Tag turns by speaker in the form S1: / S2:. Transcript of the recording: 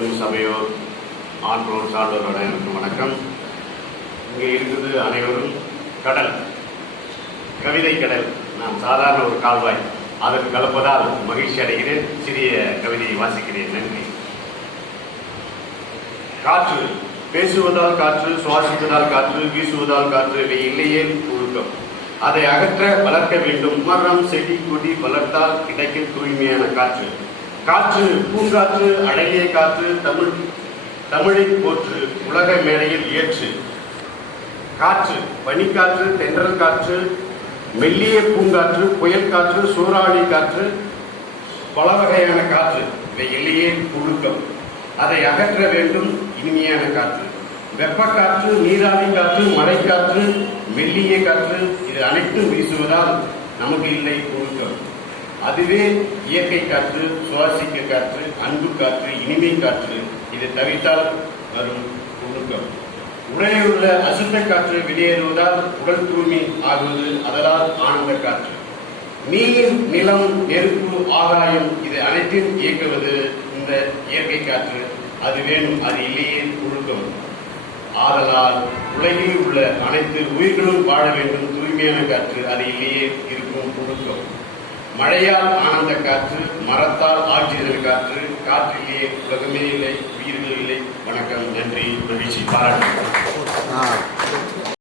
S1: மற்றும் சபையோர் ஆன்றோர் சான்றோர் அனைவருக்கும் வணக்கம். இங்கே இருக்குது அனைவரும் கடல் கவிதை கடல். நாம் சாதாரண ஒரு கால்வாய். அதற்கு கலப்பதால் மகிழ்ச்சி அடைகிறேன். சிறிய கவிதையை வாசிக்கிறேன். நன்றி. காற்று. பேசுவதால் காற்று சுவாசிப்பதால் காற்று வீசுவதால் காற்று இவை இல்லையே ஒழுக்கம். அதை அகற்ற வளர்க்க வேண்டும். மரம் செடி கொடி வளர்த்தால் கிடைக்கும் தூய்மையான காற்று. காற்று பூங்காற்று அழகிய காற்று தமிழ் தமிழின் போற்று உலக மேடையில் ஏற்று. காற்று பனிக்காற்று தென்றல் காற்று மெல்லிய பூங்காற்று புயல் காற்று சூறாவளி காற்று பல வகையான காற்று. இவை எல்லையே புழுக்கம். அதை அகற்ற வேண்டும் இனிமையான காற்று. வெப்பக்காற்று நீராவி காற்று மழைக்காற்று மெல்லிய காற்று இது அனைத்தும் வீசுவதால் நமக்கு இல்லை புழுக்கம். அதுவே இயற்கை காற்று சுவாசிக்க காற்று அன்பு காற்று இனிமை காற்று. இதை தவிர்த்தால் வரும் ஒழுக்கம் உடலில் உள்ள அசுத்த காற்று வெளியேறுவதால் உடல் தூய்மை ஆகுவது அதனால் ஆனந்த காற்று. நீர் நிலம் நெருப்பு ஆகாயம் இது அனைத்தையும் இயக்குவது இந்த இயற்கை காற்று. அது வேணும் அது இல்லையே ஒழுக்கம் ஆதலால் உலகில் உள்ள அனைத்து உயிர்களும் வாழ வேண்டும். தூய்மையான காற்று அது இல்லையே இருக்கும் ஒழுக்கம் மழையால் ஆனந்த காற்று மரத்தால் ஆக்சிஜன் காற்று காற்றிலேயே உலகமே இல்லை உயிர்கள் இல்லை. வணக்கம் நன்றி மகிழ்ச்சி பாராட்டு.